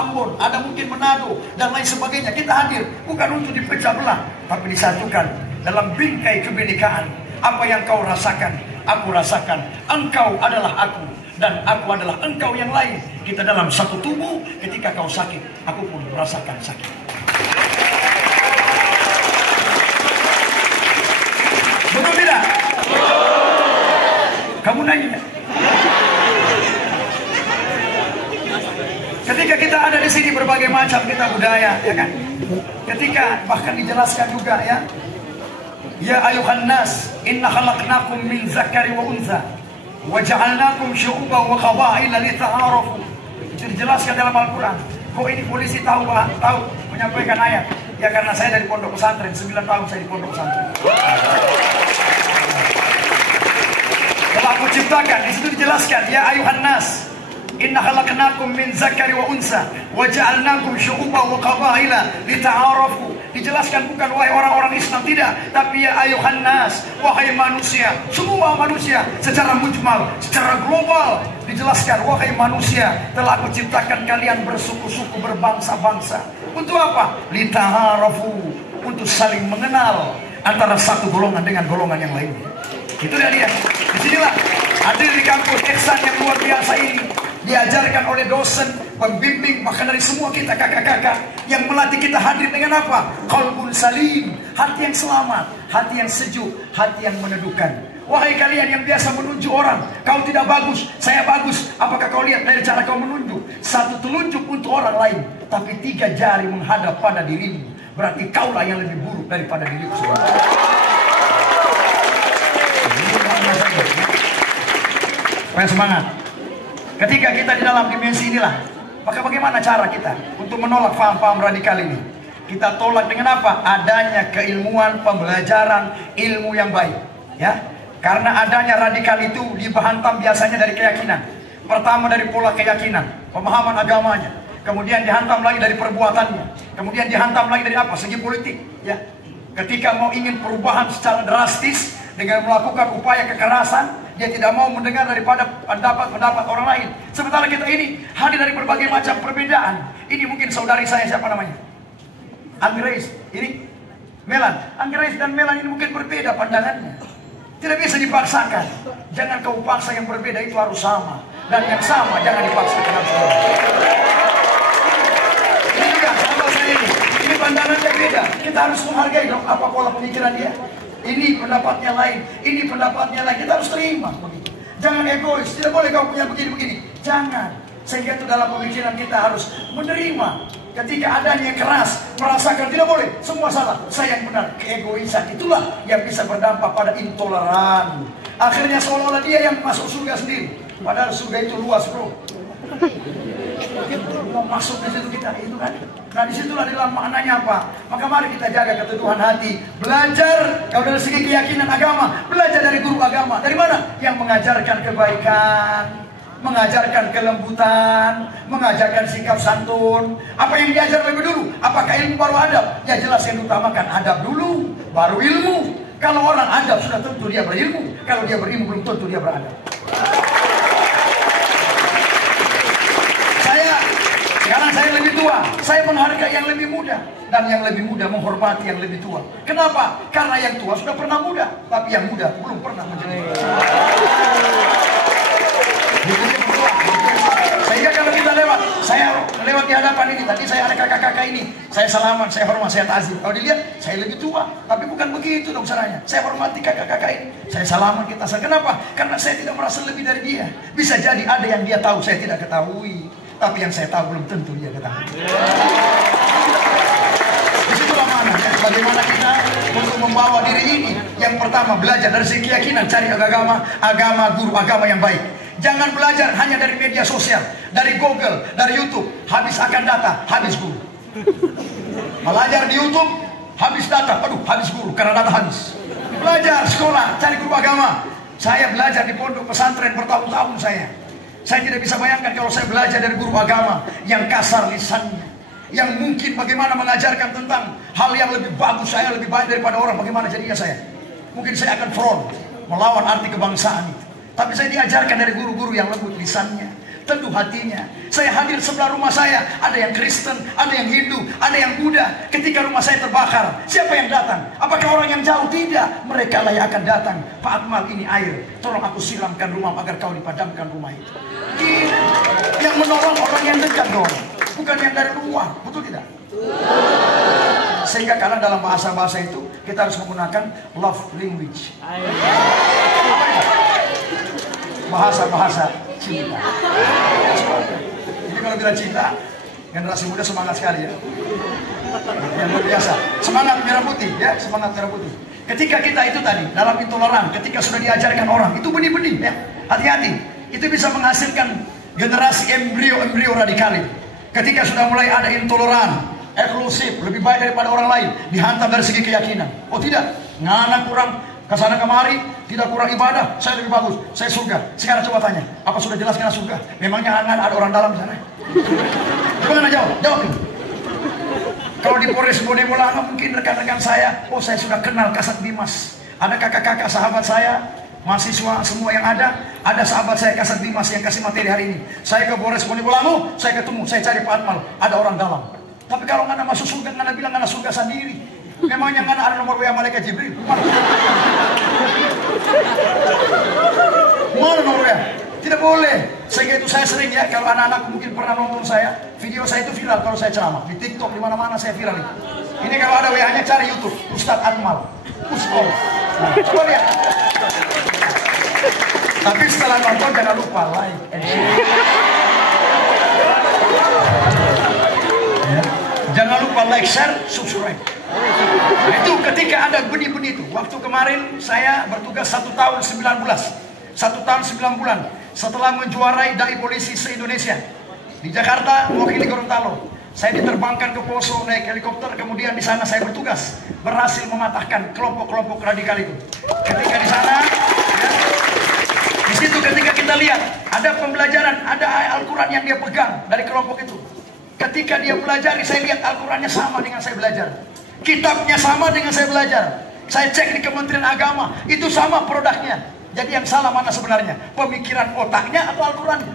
Ambon, ada mungkin Manado, dan lain sebagainya. Kita hadir bukan untuk dipecah belah, tapi disatukan dalam bingkai kebinekaan. Apa yang kau rasakan, aku rasakan. Engkau adalah aku, dan aku adalah engkau yang lain. Kita dalam satu tubuh. Ketika kau sakit, aku pun merasakan sakit. Betul tidak? Kamu nanya. Ketika kita ada di sini berbagai macam kita budaya, ya kan? Ketika bahkan dijelaskan juga ya, ya ayuhan nas, inna khalaqnakum min zakari wa untha, wa ja'alnakum syu'uban wa qabaila lita'arafu. Itu dijelaskan dalam Al-Quran. Kok ini polisi tahu menyampaikan ayat? Ya karena saya dari pondok pesantren, 9 tahun saya di pondok pesantren. Kalau aku ciptakan, di situ dijelaskan, ya ayuhan nas, inna khalaqnakum min zakari wa unsa wa ja'alnakum syu'uban wa qabaila lita'arafu. Dijelaskan bukan wahai orang-orang Islam, tidak, tapi ya ayuhan nas, wahai manusia, semua manusia secara mujmal, secara global. Dijelaskan, wahai manusia, telah aku ciptakan kalian bersuku-suku, berbangsa-bangsa. Untuk apa? Lita'arafu, untuk saling mengenal antara satu golongan dengan golongan yang lainnya. Itu dia. Disinilah hadir di kampus Ihsan yang luar biasa ini, diajarkan oleh dosen, pembimbing, bahkan dari semua kita kakak-kakak yang melatih kita hadir dengan apa? Qalbun salim, hati yang selamat, hati yang sejuk, hati yang meneduhkan. Wahai kalian yang biasa menunjuk orang, kau tidak bagus, saya bagus. Apakah kau lihat dari cara kau menunjuk? Satu telunjuk untuk orang lain, tapi 3 jari menghadap pada dirimu. Berarti kaulah yang lebih buruk daripada diriku sendiri. Supaya semangat. Ketika kita di dalam dimensi inilah, maka bagaimana cara kita untuk menolak paham-paham radikal ini? Kita tolak dengan apa? Adanya keilmuan, pembelajaran, ilmu yang baik. Ya, karena adanya radikal itu dihantam biasanya dari keyakinan. Pertama dari pola keyakinan, pemahaman agamanya. Kemudian dihantam lagi dari perbuatannya. Kemudian dihantam lagi dari apa? Segi politik. Ya, ketika mau ingin perubahan secara drastis dengan melakukan upaya kekerasan, dia tidak mau mendengar daripada pendapat orang lain. Sementara kita ini hadir dari berbagai macam perbedaan. Ini mungkin saudari saya, siapa namanya? Anggrace. Ini Melan. Anggrace dan Melan ini mungkin berbeda pandangannya. Tidak bisa dipaksakan. Jangan kau paksa yang berbeda, itu harus sama. Dan yang sama jangan dipaksakan. Ini juga sahabat saya ini. Ini pandangannya beda. Kita harus menghargai dong apa pola pemikiran dia. Ini pendapatnya lain, ini pendapatnya lain. Kita harus terima begitu. Jangan egois. Tidak boleh kau punya begini-begini. Jangan. Sehingga itu dalam pemikiran kita harus menerima. Ketika adanya keras, merasakan tidak boleh. Semua salah. Saya yang benar. Keegoisan itulah yang bisa berdampak pada intoleran. Akhirnya seolah-olah dia yang masuk surga sendiri. Padahal surga itu luas, bro. Mau masuk di situ kita itu kan. Nah disitulah dalam maknanya apa? Maka mari kita jaga keteduhan hati. Belajar kalau dari segi keyakinan agama, belajar dari guru agama. Dari mana? Yang mengajarkan kebaikan, mengajarkan kelembutan, mengajarkan sikap santun. Apa yang diajar lebih dulu? Apakah ilmu baru adab? Ya jelas yang diutamakan adab dulu, baru ilmu. Kalau orang adab sudah tentu dia berilmu. Kalau dia berilmu belum tentu dia beradab. Sekarang saya lebih tua, saya menghargai yang lebih muda. Dan yang lebih muda menghormati yang lebih tua. Kenapa? Karena yang tua sudah pernah muda, tapi yang muda belum pernah menjadi muda. Sehingga kalau kita saya lewat di hadapan ini, tadi saya ada kakak-kakak ini, saya salaman, saya hormat, saya ta'zim. Kalau dilihat, saya lebih tua, tapi bukan begitu dong caranya. Saya hormati kakak-kakak ini, saya salaman, kita. Kenapa? Karena saya tidak merasa lebih dari dia. Bisa jadi ada yang dia tahu, saya tidak ketahui. Tapi yang saya tahu belum tentu dia ketahui. Disitulah mana ya, bagaimana kita untuk membawa diri ini. Yang pertama belajar dari segi keyakinan, cari agama, guru agama yang baik. Jangan belajar hanya dari media sosial, dari Google, dari YouTube. Habis akan data, habis guru. Belajar di YouTube, habis data, aduh habis guru karena data habis. Belajar sekolah, cari guru agama. Saya belajar di pondok pesantren bertahun-tahun saya. Saya tidak bisa bayangkan kalau saya belajar dari guru agama yang kasar lisannya, yang mungkin bagaimana mengajarkan tentang hal yang lebih bagus, saya lebih baik daripada orang. Bagaimana jadinya saya? Mungkin saya akan front melawan arti kebangsaan itu. Tapi saya diajarkan dari guru-guru yang lembut lisannya, teduh hatinya. Saya hadir sebelah rumah saya, ada yang Kristen, ada yang Hindu, ada yang Buddha. Ketika rumah saya terbakar, siapa yang datang? Apakah orang yang jauh? Tidak, mereka lah yang akan datang. Pak Akmal, ini air, tolong aku siramkan rumah agar kau dipadamkan rumah itu. Tidak. Yang menolong orang yang dekat dong, bukan yang dari luar, betul tidak? Sehingga karena dalam bahasa-bahasa itu kita harus menggunakan love language. Bahasa-bahasa cinta. Jadi kalau bilang cinta, generasi muda semangat sekali ya. Yang luar biasa. Semangat merah putih ya, semangat merah putih. Ketika kita itu tadi dalam intoleran, ketika sudah diajarkan orang, itu benih-benih ya. Hati-hati, itu bisa menghasilkan generasi embrio radikalis. Ketika sudah mulai ada intoleran, eksklusif, lebih baik daripada orang lain, dihantam dari segi keyakinan. Oh tidak, ngana kurang kesana kemari, tidak kurang ibadah, saya lebih bagus, saya surga. Sekarang coba tanya, apa sudah jelas kena surga? Memangnya ngana ada orang dalam sana? Coba ngana jawab. Kalau di Polres Bonebolanga mungkin rekan-rekan saya, oh saya sudah kenal Kasat Bimas. Ada kakak-kakak sahabat saya, mahasiswa semua yang ada sahabat saya Kasat Bimas yang kasih materi hari ini. Saya ke Polres Bonebolanga, saya ketemu, saya cari Pak Akmal, ada orang dalam. Tapi kalau ngana masuk surga, ngana bilang ngana surga sendiri. Memangnya ngana ada nomor WA malaikat Jibril? Mana nomor WA? Tidak boleh. Sehingga itu saya sering ya, kalau anak-anak mungkin pernah nonton saya, video saya itu viral kalau saya ceramah di TikTok, di mana-mana saya viral itu. Ini kalau ada WA-nya cari YouTube, Ustadz Akmal, Ustaz. Nah, coba lihat. Tapi setelah nonton jangan lupa like and share. Ya. Jangan lupa like, share, subscribe. Nah, itu ketika ada benih-benih itu. Waktu kemarin saya bertugas 1 tahun 9 bulan. 1 tahun 9 bulan setelah menjuarai Dai Polisi se-Indonesia di Jakarta, mewakili Gorontalo. Saya diterbangkan ke Poso naik helikopter, kemudian di sana saya bertugas berhasil mematahkan kelompok-kelompok radikal itu. Ketika di sana, ya, di situ ketika kita lihat ada pembelajaran, ada Al-Quran yang dia pegang dari kelompok itu. Ketika dia belajar, saya lihat Al-Qurannya sama dengan saya belajar. Kitabnya sama dengan saya belajar. Saya cek di Kementerian Agama, itu sama produknya. Jadi yang salah mana sebenarnya? Pemikiran otaknya atau Al-Qurannya?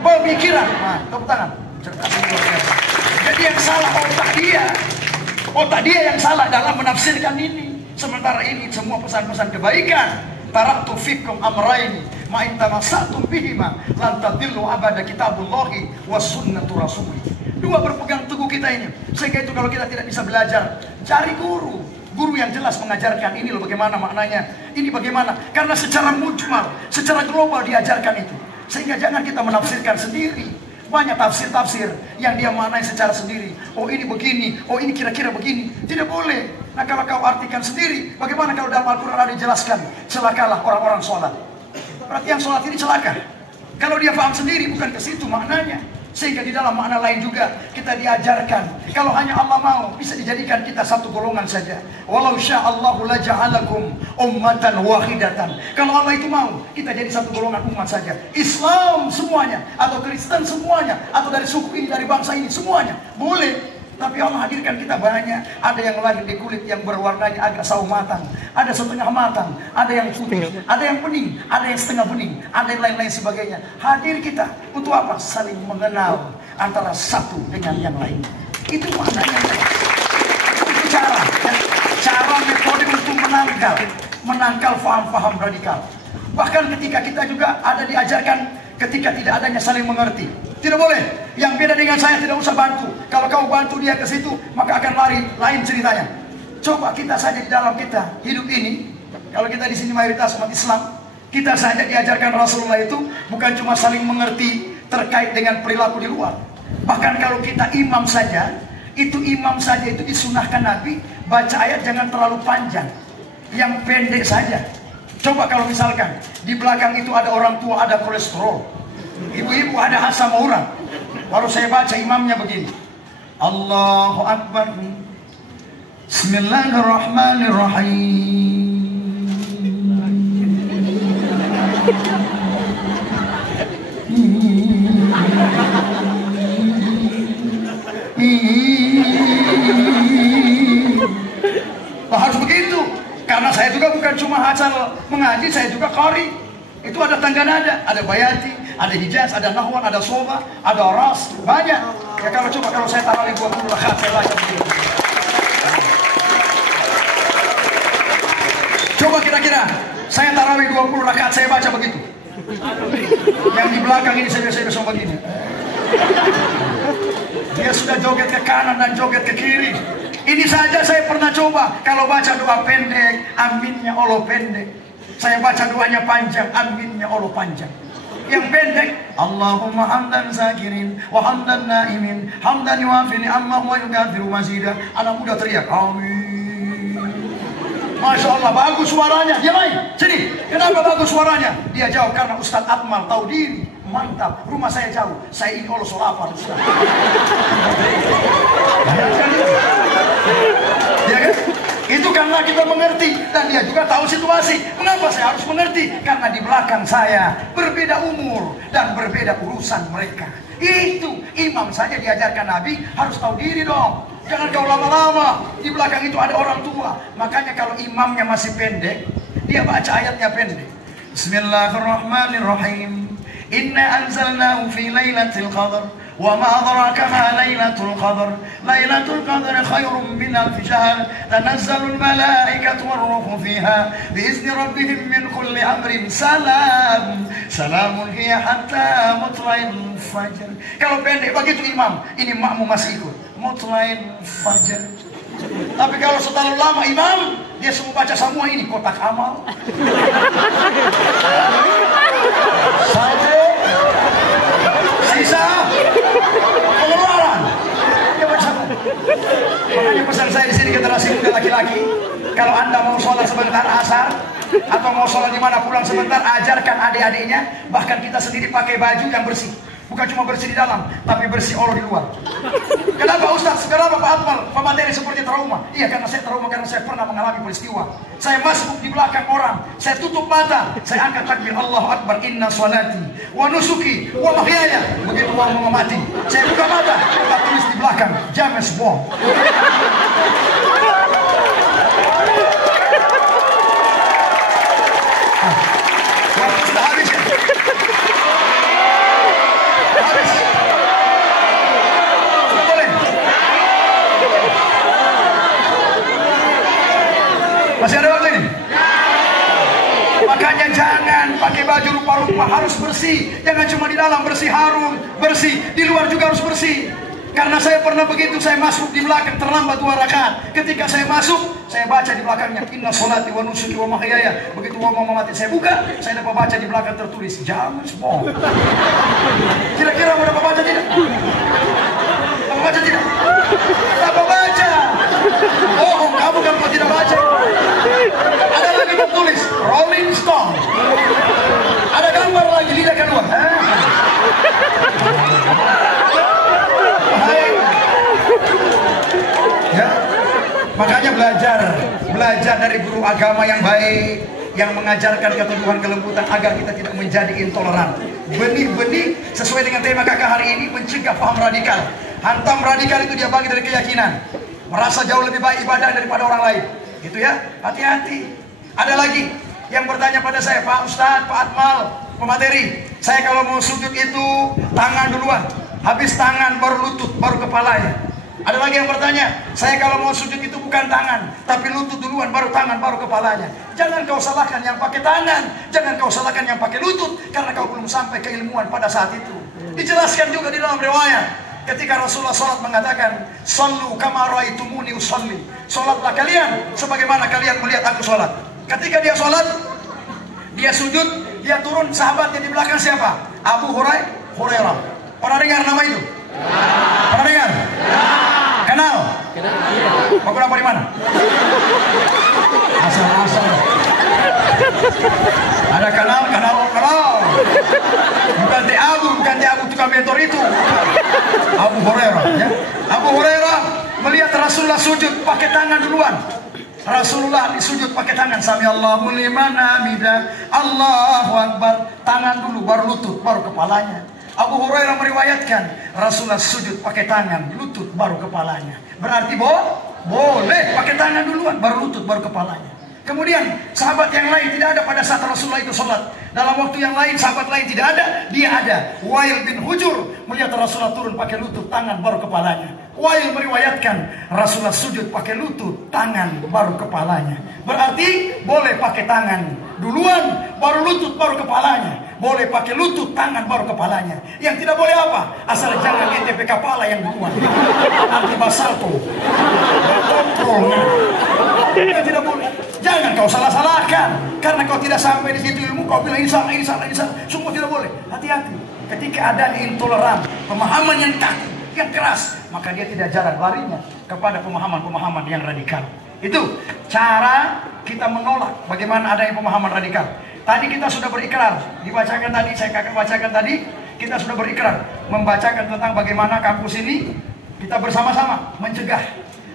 Pemikiran. Nah, tepuk tangan. Jadi yang salah otak dia. Otak dia yang salah dalam menafsirkan ini. Sementara ini semua pesan-pesan kebaikan. Taraktu fikum amraini ma in tamassaktum bihima lan tadillu abada kitabullahi was sunnatu rasuli. Dua berpegang teguh kita ini. Sehingga itu kalau kita tidak bisa belajar, cari guru yang jelas mengajarkan ini loh bagaimana maknanya, ini bagaimana, karena secara mujmal, secara global diajarkan itu. Sehingga jangan kita menafsirkan sendiri. Banyak tafsir-tafsir yang dia maknai secara sendiri. Oh ini begini, oh ini kira-kira begini. Tidak boleh. Nah kalau kau artikan sendiri, bagaimana kalau dalam Al-Quran ada dijelaskan, celakalah orang-orang sholat. Berarti yang sholat ini celaka. Kalau dia paham sendiri, bukan ke situ maknanya. Sehingga di dalam makna lain juga kita diajarkan, kalau hanya Allah mau, bisa dijadikan kita satu golongan saja. Walau sya'allahu la ja'alakum ummatan wahidatan. Kalau Allah itu mau, kita jadi satu golongan umat saja. Islam semuanya, atau Kristen semuanya, atau dari suku ini, dari bangsa ini, semuanya boleh. Tapi Allah hadirkan kita banyak. Ada yang lahir di kulit yang berwarnanya agak sawo matang, ada setengah matang, ada yang putih, ada yang bening, ada yang setengah bening, ada yang lain-lain sebagainya. Hadir kita untuk apa? Saling mengenal antara satu dengan yang lain. Itu maknanya. Itu cara metode untuk menangkal faham-faham radikal. Bahkan ketika kita juga ada diajarkan ketika tidak adanya saling mengerti. Tidak boleh. Yang beda dengan saya tidak usah bantu. Kalau kau bantu dia ke situ, maka akan lari. Lain ceritanya. Coba kita saja di dalam kita hidup ini. Kalau kita di sini mayoritas umat Islam, kita saja diajarkan Rasulullah itu bukan cuma saling mengerti terkait dengan perilaku di luar. Bahkan kalau kita imam saja itu disunahkan Nabi baca ayat jangan terlalu panjang, yang pendek saja. Coba kalau misalkan di belakang itu ada orang tua, ada kolesterol, ibu-ibu ada asam urat, baru saya baca imamnya begini, Allahu Akbar, Bismillahirrahmanirrahim. Harus begitu. Karena saya juga bukan cuma asal mengaji, saya juga qari. Itu ada tangga nada, ada bayati, ada Hijaz, ada Nahwan, ada Soba, ada Ras, banyak. Ya kalau saya tarawih 20 rakaat saya baca begitu. Coba kira-kira saya tarawih 20 rakaat saya baca begitu. Yang di belakang ini saya biasa begini. Dia sudah joget ke kanan dan joget ke kiri. Ini saja saya pernah coba. Kalau baca doa pendek, aminnya Allah pendek. Saya baca doanya panjang, aminnya Allah panjang. Yang pendek, Allahumma hamdan zakirin wa hamdan naimin, hamdan yuafi ni'amah wa yukafiru mazidah. Anak muda teriak, amin. Masya Allah, bagus suaranya. Dia main, sini. Kenapa bagus suaranya? Dia jauh karena Ustadz Akmal tahu diri. Mantap, rumah saya jauh. Saya ini Allah solafar. Ya kan? Itu karena kita mengerti. Dan dia juga tahu situasi. Mengapa saya harus mengerti? Karena di belakang saya berbeda umur dan berbeda urusan mereka. Itu imam saja diajarkan Nabi harus tahu diri dong. Jangan kau lama-lama. Di belakang itu ada orang tua. Makanya kalau imamnya masih pendek, dia baca ayatnya pendek. Bismillahirrahmanirrahim. Inna anzalnahu fi lailatul qadar wa ma adraka ma lailatul qadar. Lailatul qadar khairum min alf shahr. Tanazzalul malaikatu war-ruhu fiha biizni rabbihim min kulli amrin salam. Salamun hiya hatta matla'il fajr. Kalau pendek begitu imam, ini makmum masih ikut. Matla'il fajr. Tapi kalau terlalu lama imam, dia semua baca semua ini kotak amal. Satu, sisa, pengeluaran. Dia baca. Makanya pesan saya di sini generasi muda laki-laki, kalau Anda mau sholat sebentar asar atau mau sholat di mana pulang sebentar, ajarkan adik-adiknya, bahkan kita sendiri pakai baju yang bersih. Bukan cuma bersih di dalam, tapi bersih Allah di luar. Kenapa Ustaz? Kenapa Pak Akmal pemateri seperti trauma? Iya, karena saya trauma, karena saya pernah mengalami peristiwa. Saya masuk di belakang orang, saya tutup mata, saya angkat takbir Allahu Akbar, inna salati wa nusuki wa mahyaya. Begitu orang mau mati, saya buka mata, tak tulis di belakang James Bond. Waktu sudah habis ya? Habis. Sudah boleh? Masih ada waktu ini? Makanya jangan pakai baju rupa-rupa, harus bersih. Jangan cuma di dalam bersih, harum, bersih. Di luar juga harus bersih. Karena saya pernah begitu, saya masuk di belakang terlambat 2 rakaat. Ketika saya masuk, saya baca di belakangnya inna sholati wa nusuki wa mahyaya. Begitu mau mati, saya buka, saya dapat baca di belakang tertulis James Bond. Kira-kira mau dapat baca tidak? Dapat baca tidak? Dapat baca. Bohong, kamu kan tidak baca. Ada lagi tertulis Rolling Stone. Ada gambar lagi lidah kedua. Ya, makanya belajar dari guru agama yang baik, yang mengajarkan keteduhan kelembutan agar kita tidak menjadi intoleran. Benih-benih sesuai dengan tema kakak hari ini, mencegah paham radikal. Hantam radikal itu dia bagi dari keyakinan, merasa jauh lebih baik ibadah daripada orang lain. Gitu ya, hati-hati. Ada lagi yang bertanya pada saya, Pak Ustadz, Pak Akmal, pemateri, saya kalau mau sujud itu tangan duluan, habis tangan baru lutut, baru kepalanya. Ada lagi yang bertanya, saya kalau mau sujud itu bukan tangan, tapi lutut duluan, baru tangan, baru kepalanya. Jangan kau salahkan yang pakai tangan, jangan kau salahkan yang pakai lutut, karena kau belum sampai keilmuan pada saat itu. Dijelaskan juga di dalam riwayat, ketika Rasulullah SAW mengatakan, "Sallu kama ra'aitumuni usalli." Salatlah kalian sebagaimana kalian melihat aku salat. Ketika dia salat, dia sujud, dia turun, sahabatnya di belakang siapa? Abu Hurairah. Pernah dengar nama itu? Pernah dengar? Kenal? Kau kenal dari mana? Asal-asal. Ada kenal. Bukan Abu tukang mentor itu. Abu Hurairah. Ya? Abu Hurairah melihat Rasulullah sujud pakai tangan duluan. Rasulullah disujud pakai tangan. Sami Allahu liman hamidah. Allahu Akbar. Tangan dulu, baru lutut, baru kepalanya. Abu Hurairah meriwayatkan Rasulullah sujud pakai tangan, lutut baru kepalanya. Berarti boleh pakai tangan duluan, baru lutut, baru kepalanya. Kemudian sahabat yang lain tidak ada pada saat Rasulullah itu sholat. Dalam waktu yang lain sahabat lain tidak ada, dia ada. Wail bin Hujur melihat Rasulullah turun pakai lutut, tangan baru kepalanya. Wail meriwayatkan Rasulullah sujud pakai lutut, tangan baru kepalanya. Berarti boleh pakai tangan duluan, baru lutut, baru kepalanya. Boleh pakai lutut, tangan baru kepalanya. Yang tidak boleh apa? Asal jangan NTP kepala yang duluan. Nanti basal tuh. Kontrolnya. Yang tidak boleh. Jangan kau salah-salahkan. Karena kau tidak sampai di situ ilmu, kau bilang ini salah, ini salah, ini salah. Semua tidak boleh. Hati-hati. Ketika ada intoleran, pemahaman yang kaku, yang keras, maka dia tidak jalan larinya kepada pemahaman-pemahaman yang radikal. Itu cara kita menolak bagaimana adanya pemahaman radikal. Tadi kita sudah berikrar, dibacakan tadi, saya kakak bacakan tadi, kita sudah berikrar membacakan tentang bagaimana kampus ini kita bersama-sama mencegah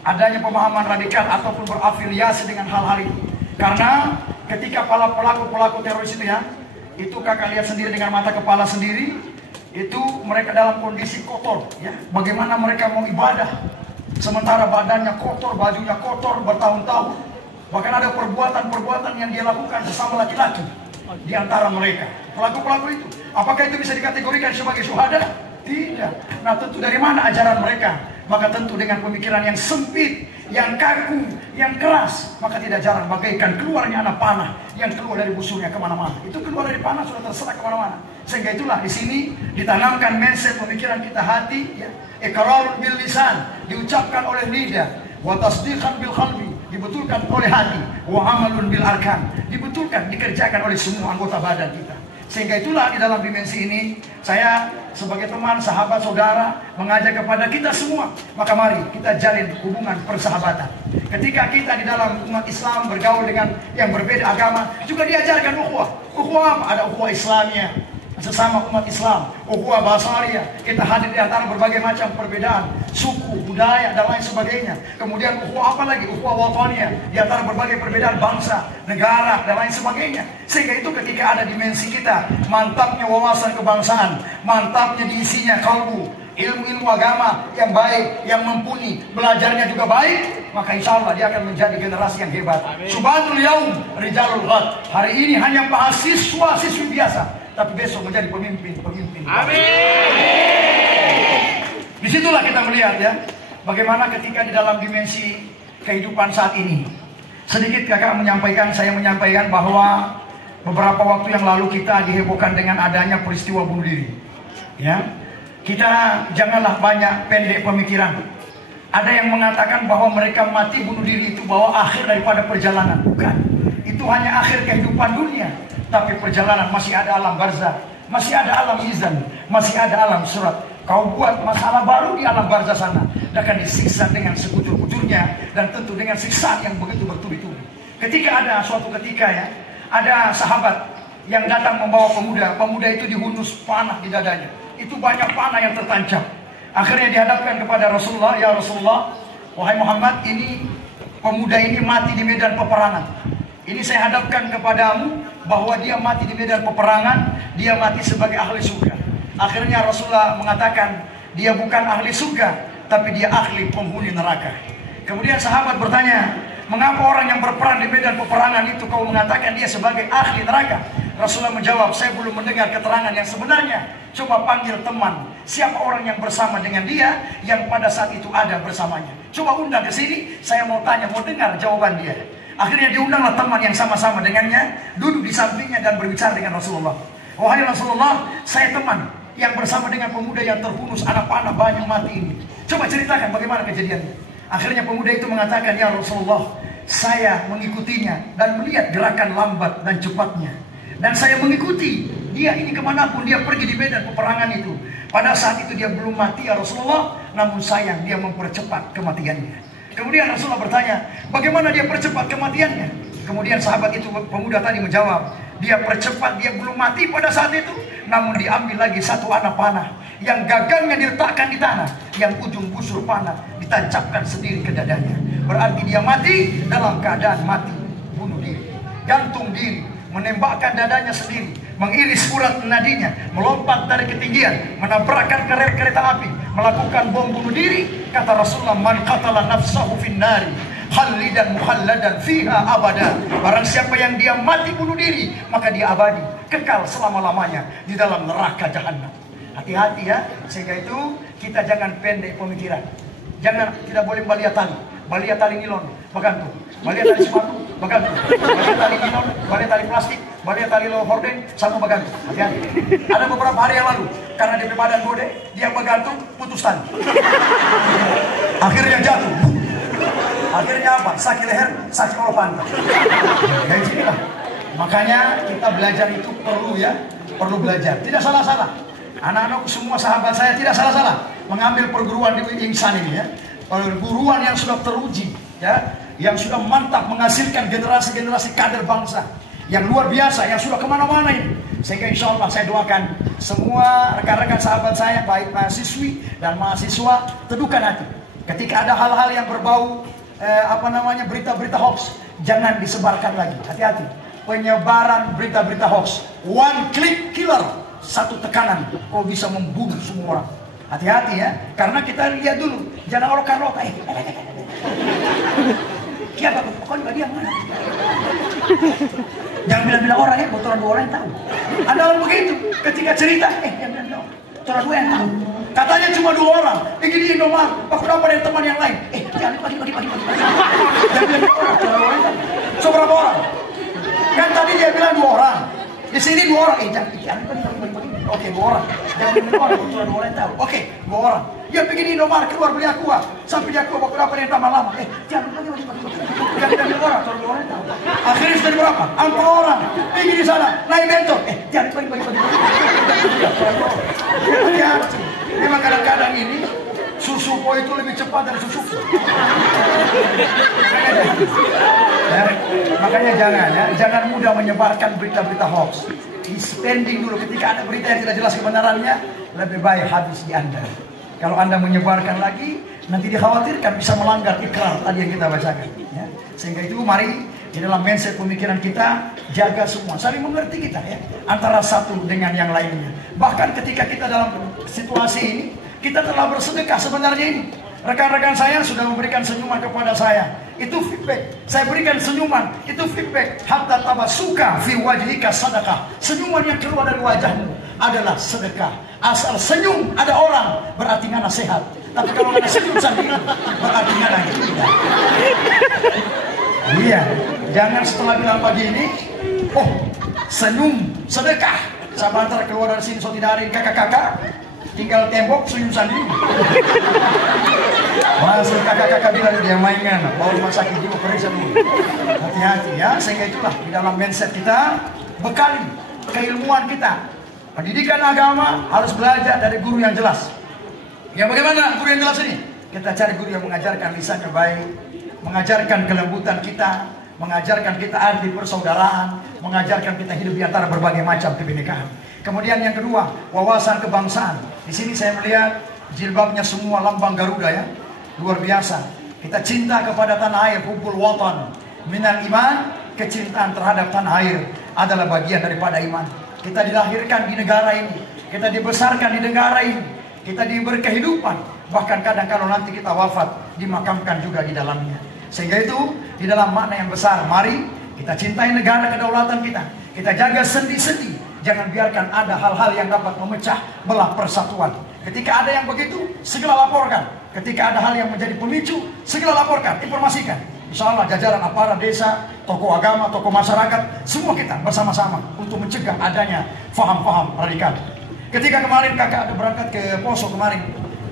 adanya pemahaman radikal ataupun berafiliasi dengan hal-hal itu. Karena ketika para pelaku teroris itu ya, itu kakak lihat sendiri dengan mata kepala sendiri, itu mereka dalam kondisi kotor ya. Bagaimana mereka mau ibadah sementara badannya kotor, bajunya kotor bertahun-tahun. Bahkan ada perbuatan-perbuatan yang dia lakukan sesama laki-laki di antara mereka. Pelaku-pelaku itu, apakah itu bisa dikategorikan sebagai syuhada? Tidak. Nah, tentu dari mana ajaran mereka? Maka tentu dengan pemikiran yang sempit, yang kaku, yang keras, maka tidak jarang bagaikan keluarnya anak panah yang keluar dari busurnya kemana-mana. Itu keluar dari panah sudah terserah kemana-mana. Sehingga itulah di sini ditanamkan mindset pemikiran kita hati, ya, iqrarun bil lisan, diucapkan oleh lidah, wa tasdiqan bil qalbi, dibetulkan oleh hati, wa amalun bil arkan, dibetulkan, dikerjakan oleh semua anggota badan kita. Sehingga itulah di dalam dimensi ini saya sebagai teman, sahabat, saudara mengajak kepada kita semua, maka mari kita jalin hubungan persahabatan. Ketika kita di dalam umat Islam bergaul dengan yang berbeda agama, juga diajarkan ukhuwah. Ukhuwah apa? Ada ukhuwah Islamiyah, sesama umat Islam, ukhuwah basaria, kita hadir di antara berbagai macam perbedaan suku, budaya dan lain sebagainya. Kemudian ukhuwah apa lagi? Ukhuwah wataniyah, di antara berbagai perbedaan bangsa, negara dan lain sebagainya. Sehingga itu ketika ada dimensi kita, mantapnya wawasan kebangsaan, mantapnya diisinya kalbu, ilmu-ilmu agama yang baik, yang mumpuni, belajarnya juga baik, maka insya Allah dia akan menjadi generasi yang hebat. Subhanul yaum rijalul ghad. Hari ini hanya mahasiswa, siswi biasa, tapi besok menjadi pemimpin. Amin. Disitulah kita melihat ya, bagaimana ketika di dalam dimensi kehidupan saat ini. Sedikit kakak saya menyampaikan bahwa beberapa waktu yang lalu kita dihebohkan dengan adanya peristiwa bunuh diri. Ya, kita janganlah banyak pendek pemikiran. Ada yang mengatakan bahwa mereka mati bunuh diri itu bahwa akhir daripada perjalanan. Bukan, itu hanya akhir kehidupan dunia. Tapi perjalanan masih ada alam barzah, masih ada alam mizan, masih ada alam surat. Kau buat masalah baru di alam barzah sana, dan akan disiksa dengan sekujur-kujurnya, dan tentu dengan siksaan yang begitu bertubi-tubi. Ketika ada suatu ketika ya, ada sahabat yang datang membawa pemuda itu dihunus panah di dadanya. Itu banyak panah yang tertancap. Akhirnya dihadapkan kepada Rasulullah, ya Rasulullah, wahai Muhammad, ini pemuda ini mati di medan peperangan. Ini saya hadapkan kepadamu bahwa dia mati di medan peperangan, dia mati sebagai ahli surga. Akhirnya Rasulullah mengatakan dia bukan ahli surga, tapi dia ahli penghuni neraka. Kemudian sahabat bertanya, mengapa orang yang berperang di medan peperangan itu kau mengatakan dia sebagai ahli neraka? Rasulullah menjawab, saya belum mendengar keterangan yang sebenarnya. Coba panggil teman, siapa orang yang bersama dengan dia, yang pada saat itu ada bersamanya. Coba undang ke sini, saya mau tanya, mau dengar jawaban dia. Akhirnya diundanglah teman yang sama-sama dengannya, duduk di sampingnya dan berbicara dengan Rasulullah. Wahai Rasulullah, saya teman yang bersama dengan pemuda yang terhunus anak panah banyak mati ini. Coba ceritakan bagaimana kejadiannya. Akhirnya pemuda itu mengatakan, ya Rasulullah, saya mengikutinya dan melihat gerakan lambat dan cepatnya. Dan saya mengikuti dia ini kemanapun dia pergi di medan peperangan itu. Pada saat itu dia belum mati ya Rasulullah, namun sayang dia mempercepat kematiannya. Kemudian Rasulullah bertanya, bagaimana dia percepat kematiannya? Kemudian sahabat itu, pemuda tadi menjawab, dia percepat, dia belum mati pada saat itu, namun diambil lagi satu anak panah yang gagangnya diletakkan di tanah, yang ujung busur panah ditancapkan sendiri ke dadanya. Berarti dia mati dalam keadaan mati bunuh diri, gantung diri, menembakkan dadanya sendiri, mengiris urat nadinya, melompat dari ketinggian, menabrakkan kereta api, melakukan bom bunuh diri. Kata Rasulullah, man qatala nafsahu fin nari khalidan mukhalladan fiha abada. Barang siapa yang dia mati bunuh diri, maka dia abadi, kekal selama-lamanya di dalam neraka jahanam. Hati-hati ya. Sehingga itu kita jangan pendek pemikiran. Tidak boleh balia tali nilon, bagantung. Balia tali sepatu, bagantung. Balia tali nilon, balia tali plastik, balia tali horden, sama bagantung. Hati-hati. Ada beberapa hari yang lalu, karena dia badan gede, dia bagantung, putus tali. Akhirnya jatuh. Akhirnya apa? Sakit leher, sakit kepala pantat. Kayak gini lah. Makanya kita belajar itu perlu ya, perlu belajar. Tidak salah-salah. Anak-anak semua sahabat saya tidak salah-salah mengambil perguruan di Insan ini ya. Perguruan yang sudah teruji ya, yang sudah mantap menghasilkan generasi-generasi kader bangsa yang luar biasa, yang sudah kemana-mana ini. Sehingga insya Allah saya doakan semua rekan-rekan sahabat saya, baik mahasiswi dan mahasiswa, teduhkan hati. Ketika ada hal-hal yang berbau berita-berita hoax, jangan disebarkan lagi. Hati-hati. Penyebaran berita-berita hoax, one click killer, satu tekanan, kau bisa membunuh semua orang. Hati-hati ya, karena kita lihat dulu, jangan orang karota. Siapa? Pokoknya dia mana? Jangan bilang-bilang orang ya, botoran dua orang yang tahu. Ada orang begitu, ketika cerita, jangan bilang botoran dua yang tahu. Katanya cuma 2 orang. Gini Indomaret, aku dapat dari teman yang lain. Jangan pagi. Jangan bilang 2 orang, botoran 2 orang yang tahu. So berapa orang? Kan tadi dia bilang 2 orang. Di sini 2 orang. Jangan pagi. Oke, 2 orang. Jangan bilang 2 orang, botoran 2 orang yang tahu. Oke, 2 orang. Dia pergi di Indomaret, keluar beli aqua. Sampai dia keluar, aku dapat yang tambah lama. Jangan pagi. Jangan bilang 2 orang, botoran 2 orang yang tahu. Akhirnya sudah berapa? 4 orang. Pergi di sana, naik bentor. Jangan pagi. Hati-hati. Memang kadang-kadang ini susupo itu lebih cepat dari susupo. Makanya jangan mudah menyebarkan berita-berita hoax. Spending dulu ketika ada berita yang tidak jelas kebenarannya, lebih baik habis di Anda. Kalau Anda menyebarkan lagi, nanti dikhawatirkan bisa melanggar ikrar tadi yang kita bacakan. Ya. Sehingga itu mari di dalam mindset pemikiran kita jaga semua, saling mengerti kita ya, antara satu dengan yang lainnya. Bahkan ketika kita dalam situasi ini, kita telah bersedekah sebenarnya ini. Rekan-rekan saya sudah memberikan senyuman kepada saya. Itu feedback. Saya berikan senyuman. Itu feedback. Hatta tabasuka fi wajhika sadaqah. Senyuman yang keluar dari wajahmu adalah sedekah. Asal senyum ada orang, berarti ngana sehat. Tapi kalau ngana senyum sendiri, berarti ngana tidak. Iya. Jangan setelah bilang pagi ini, senyum, sedekah. Sama antara keluar dari sini, so tidak ada kakak-kakak. Tinggal tembok senyum sendiri. Masuk kakak-kakak bilang dia mainan, bawa rumah sakit jiwa periksa dulu. Hati-hati ya, sehingga itulah di dalam mindset kita bekali keilmuan kita. Pendidikan agama harus belajar dari guru yang jelas. Yang bagaimana guru yang jelas ini? Kita cari guru yang mengajarkan lisannya baik, mengajarkan kelembutan kita, mengajarkan kita arti persaudaraan, mengajarkan kita hidup di antara berbagai macam kebinekaan. Kemudian yang kedua, wawasan kebangsaan. Di sini saya melihat jilbabnya semua lambang Garuda ya. Luar biasa. Kita cinta kepada tanah air, hubbul watan. Minal iman, kecintaan terhadap tanah air adalah bagian daripada iman. Kita dilahirkan di negara ini, kita dibesarkan di negara ini, kita diberi kehidupan. Bahkan kadang kalau nanti kita wafat, dimakamkan juga di dalamnya. Sehingga itu di dalam makna yang besar, mari kita cintai negara kedaulatan kita. Kita jaga sendi-sendi. Jangan biarkan ada hal-hal yang dapat memecah belah persatuan. Ketika ada yang begitu, segera laporkan. Ketika ada hal yang menjadi pemicu, segera laporkan, informasikan. Insya Allah jajaran aparat desa, tokoh agama, tokoh masyarakat, semua kita bersama-sama untuk mencegah adanya faham-faham radikal. Ketika kemarin kakak ada berangkat ke Poso kemarin,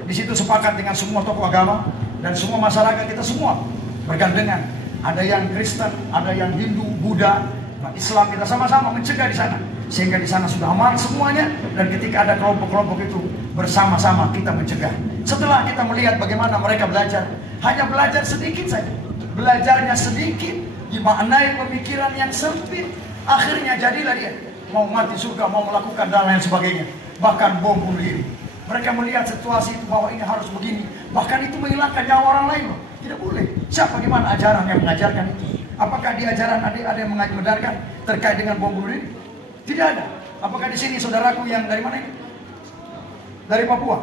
di situ sepakat dengan semua tokoh agama dan semua masyarakat kita semua bergandengan. Ada yang Kristen, ada yang Hindu, Buddha, Islam, kita sama-sama mencegah di sana. Sehingga di sana sudah aman semuanya, dan ketika ada kelompok-kelompok itu bersama-sama kita mencegah. Setelah kita melihat bagaimana mereka belajar, hanya belajar sedikit saja, belajarnya sedikit, dimaknai pemikiran yang sempit, akhirnya jadilah dia mau mati surga, mau melakukan dan lain sebagainya, bahkan bom bunuh diri. Mereka melihat situasi itu bahwa ini harus begini, bahkan itu menghilangkan nyawa orang lain loh. Tidak boleh. Siapa gimana ajaran yang mengajarkan itu? Apakah di ajaran ada yang mengajarkan terkait dengan bom bunuh diri? Tidak ada. Apakah di sini saudaraku yang dari mana ini? Dari Papua.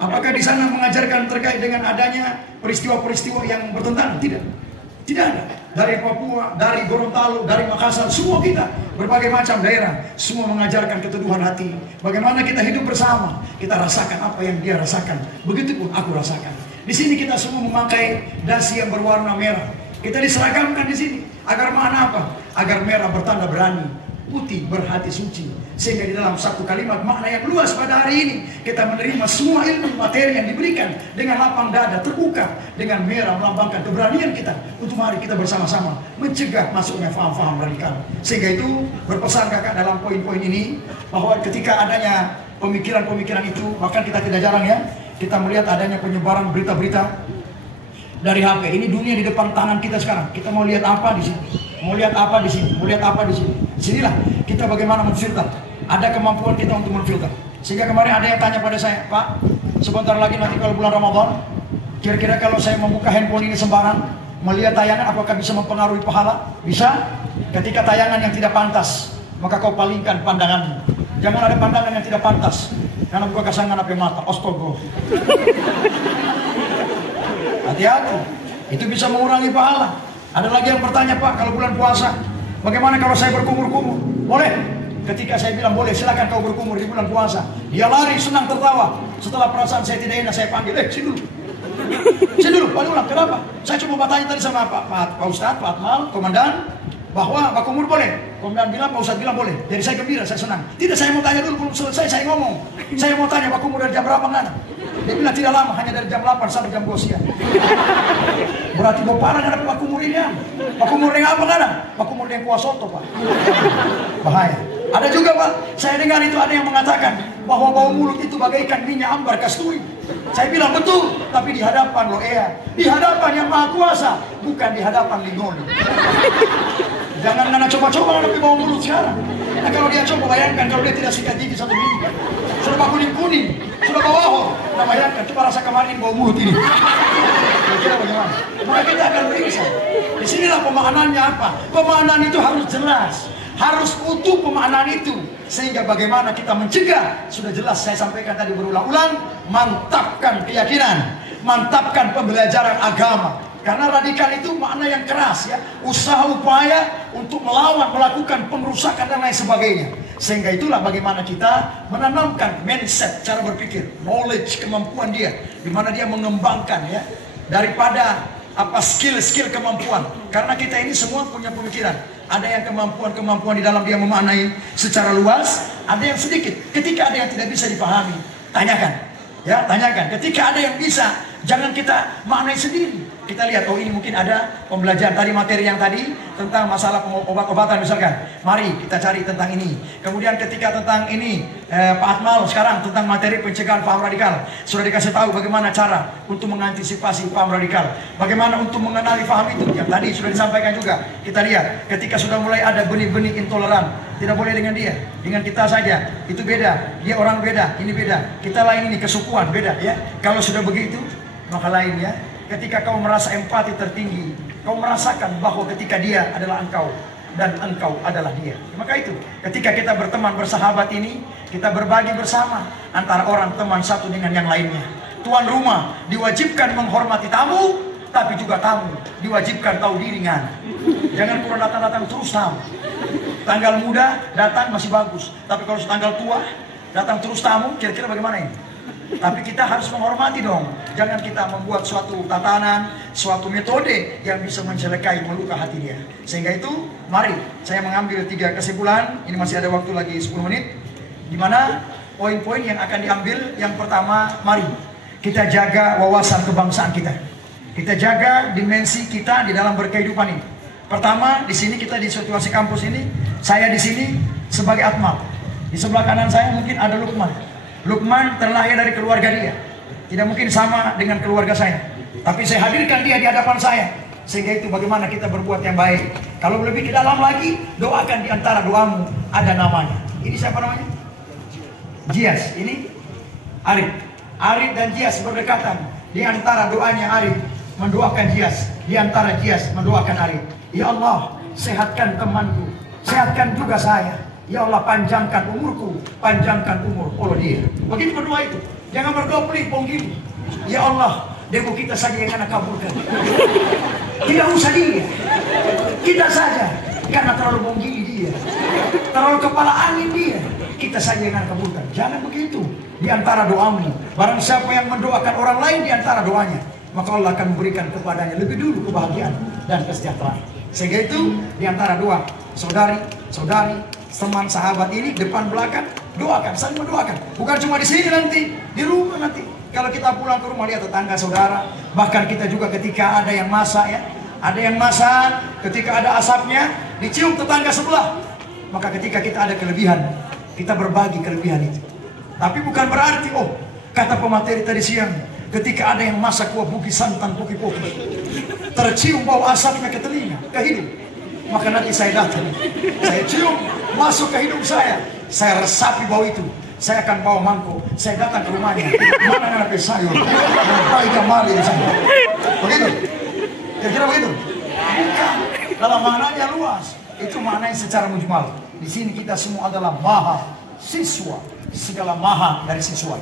Apakah di sana mengajarkan terkait dengan adanya peristiwa-peristiwa yang bertentangan? Tidak. Tidak ada. Dari Papua, dari Gorontalo, dari Makassar, semua kita, berbagai macam daerah, semua mengajarkan keteduhan hati. Bagaimana kita hidup bersama, kita rasakan apa yang dia rasakan. Begitupun aku rasakan. Di sini kita semua memakai dasi yang berwarna merah. Kita diseragamkan di sini. Agar mana apa? Agar merah bertanda berani, putih berhati suci. Sehingga di dalam satu kalimat makna yang luas pada hari ini, kita menerima semua ilmu materi yang diberikan dengan lapang dada, terbuka, dengan merah melambangkan keberanian kita untuk mari kita bersama-sama mencegah masuknya faham-faham radikal. Sehingga itu berpesan kakak dalam poin-poin ini, bahwa ketika adanya pemikiran-pemikiran itu, bahkan kita tidak jarang ya, kita melihat adanya penyebaran berita-berita dari HP. Ini dunia di depan tangan kita sekarang. Kita mau lihat apa di sini? Mau lihat apa di sini? Mau lihat apa di sini? Sinilah kita bagaimana memfilter. Ada kemampuan kita untuk memfilter. Sehingga kemarin ada yang tanya pada saya, Pak, sebentar lagi nanti kalau bulan Ramadan, kira-kira kalau saya membuka handphone ini sembarang, melihat tayangan, apakah bisa mempengaruhi pahala? Bisa. Ketika tayangan yang tidak pantas, maka kau palingkan pandanganmu. Jangan ada pandangan yang tidak pantas. Karena buka kasangan apa mata, astaga. Hati-hati, itu bisa mengurangi pahala. Ada lagi yang bertanya, Pak, kalau bulan puasa, bagaimana kalau saya berkumur-kumur? Boleh. Ketika saya bilang boleh, silakan kau berkumur di bulan puasa. Dia lari, senang, tertawa. Setelah perasaan saya tidak enak, saya panggil, sini dulu. Sini dulu, Pak Ulang, kenapa? Saya cuma bertanya tadi sama Pak Ustadz, Pak Atmal, Komandan, bahwa berkumur boleh. Komandan bilang, Pak Ustadz bilang boleh. Jadi saya gembira, saya senang. Tidak, saya mau tanya dulu, belum selesai saya ngomong. Saya mau tanya, berkumur dari jam berapa enggak? Dia bilang tidak lama, hanya dari jam 8 sampai jam 2 siang. Berarti bapak ada Pak Kumur ini. Pak Kumur yang apa kan? Pak Kumur yang kuah soto, Pak. Bahaya. Ada juga, Pak, saya dengar itu ada yang mengatakan bahwa bau mulut itu bagaikan minyak ambar kasturi. Saya bilang betul, tapi di hadapan di hadapan yang Maha Kuasa, bukan di hadapan Lingoli. Jangan nana coba-coba lebih bau mulut sekarang. Nah, kalau dia coba, bayangkan kalau dia tidak sikat gigi 1 minggu, sudah bau kuning-kuning, sudah bau ahor. Nah, bayangkan, coba rasa kemarin bau mulut ini. Kira-kira bagaimana? Maka kita akan periksa. Di sinilah pemahamannya apa? Pemahaman itu harus jelas, harus utuh pemahaman itu. Sehingga bagaimana kita mencegah, sudah jelas saya sampaikan tadi berulang-ulang, mantapkan keyakinan, mantapkan pembelajaran agama. Karena radikal itu makna yang keras ya, usaha upaya untuk melawan, melakukan pengrusakan dan lain sebagainya. Sehingga itulah bagaimana kita menanamkan mindset, cara berpikir, knowledge, kemampuan dia, di mana dia mengembangkan ya, daripada skill kemampuan. Karena kita ini semua punya pemikiran. Ada yang kemampuan di dalam dia memaknai secara luas, ada yang sedikit. Ketika ada yang tidak bisa dipahami, tanyakan. Ya, tanyakan. Ketika ada yang bisa, jangan kita maknai sendiri. Kita lihat, oh ini mungkin ada pembelajaran tadi, materi yang tadi tentang masalah obat-obatan misalkan. Mari kita cari tentang ini. Kemudian ketika tentang ini, Pak Atmal sekarang tentang materi pencegahan paham radikal. Sudah dikasih tahu bagaimana cara untuk mengantisipasi paham radikal. Bagaimana untuk mengenali paham itu. Yang tadi sudah disampaikan juga. Kita lihat, ketika sudah mulai ada benih-benih intoleran. Tidak boleh dengan dia, dengan kita saja. Itu beda, dia orang beda, ini beda. Kita lain ini, kesukuan beda ya. Kalau sudah begitu, maka lain ya. Ketika kau merasa empati tertinggi, kau merasakan bahwa ketika dia adalah engkau dan engkau adalah dia. Maka itu, ketika kita berteman bersahabat ini, kita berbagi bersama antara orang teman satu dengan yang lainnya. Tuan rumah diwajibkan menghormati tamu, tapi juga tamu diwajibkan tahu diri ngana. Jangan kurang datang-datang terus tamu. Tanggal muda datang masih bagus, tapi kalau tanggal tua datang terus tamu, kira-kira bagaimana ini? Tapi kita harus menghormati dong. Jangan kita membuat suatu tatanan, suatu metode yang bisa mencelakai, meluka hati dia. Sehingga itu, mari saya mengambil 3 kesimpulan. Ini masih ada waktu lagi 10 menit. Di mana poin-poin yang akan diambil. Yang pertama, mari kita jaga wawasan kebangsaan kita. Kita jaga dimensi kita di dalam berkehidupan ini. Pertama, di sini kita di situasi kampus ini, saya di sini sebagai Atmal. Di sebelah kanan saya mungkin ada Lukman. Lukman terlahir dari keluarga dia. Tidak mungkin sama dengan keluarga saya. Tapi saya hadirkan dia di hadapan saya. Sehingga itu bagaimana kita berbuat yang baik. Kalau lebih ke dalam lagi, doakan di antara doamu ada namanya. Ini siapa namanya? Jias. Ini Arif. Arif dan Jias berdekatan. Di antara doanya Arif mendoakan Jias. Di antara Jias mendoakan Arif. Ya Allah, sehatkan temanku. Sehatkan juga saya. Ya Allah, panjangkan umurku, panjangkan umur dia. Begitu berdoa itu. Jangan berdoa pelit, bonggil. Ya Allah, demo kita saja yang akan kabulkan. Tidak usah dia, kita saja. Karena terlalu bonggili dia, terlalu kepala angin dia, kita saja yang akan kabulkan. Jangan begitu. Di antara doamu, barang siapa yang mendoakan orang lain di antara doanya, maka Allah akan memberikan kepadanya lebih dulu kebahagiaan dan kesejahteraan. Sehingga itu di antara doa saudari, teman, sahabat ini, depan belakang, doakan, saling mendoakan. Bukan cuma di sini nanti, di rumah nanti. Kalau kita pulang ke rumah lihat tetangga saudara, bahkan kita juga ketika ada yang masak ya, ada yang masak, ketika ada asapnya, dicium tetangga sebelah. Maka ketika kita ada kelebihan, kita berbagi kelebihan itu. Tapi bukan berarti, oh, kata pemateri tadi siang, ketika ada yang masak kuah bugis santan poki-poki, tercium bau asapnya ke telinga, ke hidung, maka nanti saya datang, saya cium, masuk ke hidung saya resapi bau itu. Saya akan bawa mangkuk, saya datang ke rumahnya, mana ada sayur, baik kembali di sana. Begitu? Kira-kira begitu? Bukan. Dalam maknanya luas. Itu maknanya secara mujmal. Di sini kita semua adalah maha siswa. Segala maha dari siswa.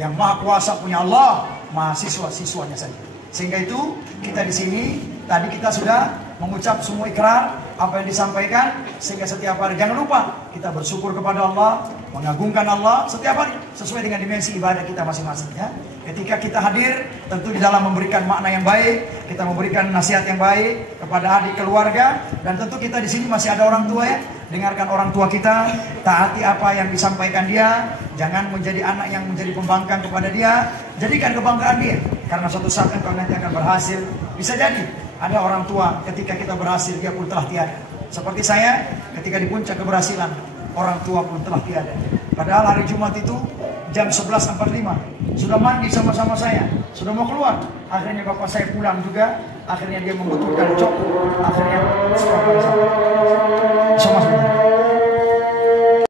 Yang maha kuasa punya Allah, maha siswa siswanya saja. Sehingga itu kita di sini tadi kita sudah mengucap semua ikrar apa yang disampaikan, sehingga setiap hari jangan lupa kita bersyukur kepada Allah, mengagungkan Allah setiap hari sesuai dengan dimensi ibadah kita masing-masing ya. Ketika kita hadir tentu di dalam memberikan makna yang baik, kita memberikan nasihat yang baik kepada adik keluarga, dan tentu kita di sini masih ada orang tua ya. Dengarkan orang tua kita, taati apa yang disampaikan dia, jangan menjadi anak yang menjadi pembangkang kepada dia, jadikan kebanggaan dia, karena suatu saat engkau nanti akan berhasil. Bisa jadi ada orang tua ketika kita berhasil dia pun telah tiada. Seperti saya ketika di puncak keberhasilan, orang tua pun telah tiada. Padahal hari Jumat itu jam 11.45 sudah mandi sama-sama saya, sudah mau keluar. Akhirnya bapak saya pulang juga, akhirnya dia membutuhkan cok, akhirnya sama-sama.